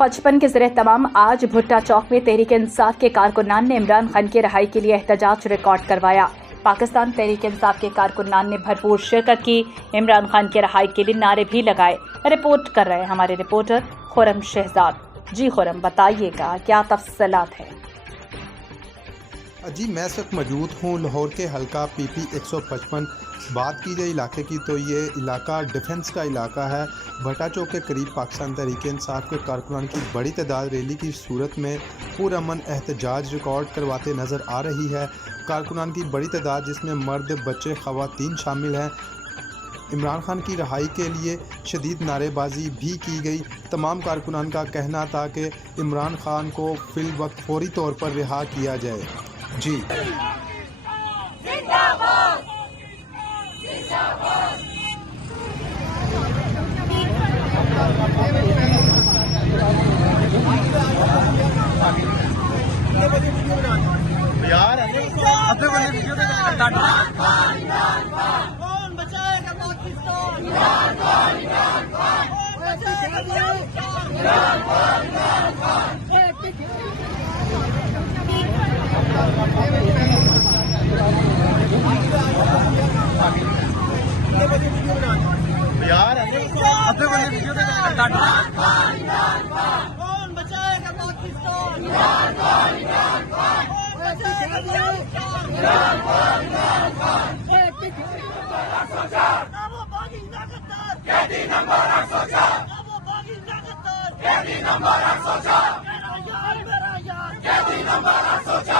155 के ज़रिए तमाम आज भुट्टा चौक में तहरीक इंसाफ के कारकुनान ने इमरान खान की रिहाई के लिए एहतजाज रिकॉर्ड करवाया। पाकिस्तान तहरीक इंसाफ के कारकुनान ने भरपूर शिरकत की, इमरान खान की रिहाई के लिए नारे भी लगाए। रिपोर्ट कर रहे हैं हमारे रिपोर्टर खुरम शहजाद। जी खुरम, बताइएगा क्या तफसीलात है? जी, मैं इस वक्त मौजूद हूँ लाहौर के हल्का PP 155। बात की जाए इलाके की तो ये इलाका डिफेंस का इलाका है। भट्टा चौक के करीब पाकिस्तान तहरीक इंसाफ के कारकुनान की बड़ी तादाद रैली की सूरत में पुरअमन एहतजाज रिकॉर्ड करवाते नज़र आ रही है। कारकुनान की बड़ी तादाद जिसमें मर्द, बच्चे, ख़वातीन शामिल हैं। इमरान खान की रिहाई के लिए शदीद नारेबाजी भी की गई। तमाम कारकुनान का कहना था कि इमरान खान को फिल वक्त फौरी तौर पर रिहा किया जाए। जी यार अपने बंदे वीडियो कौन बचाएगा पाकिस्तान? यार अपने बंदे वीडियो कौन बचाएगा पाकिस्तान? नंबर 8 सोचा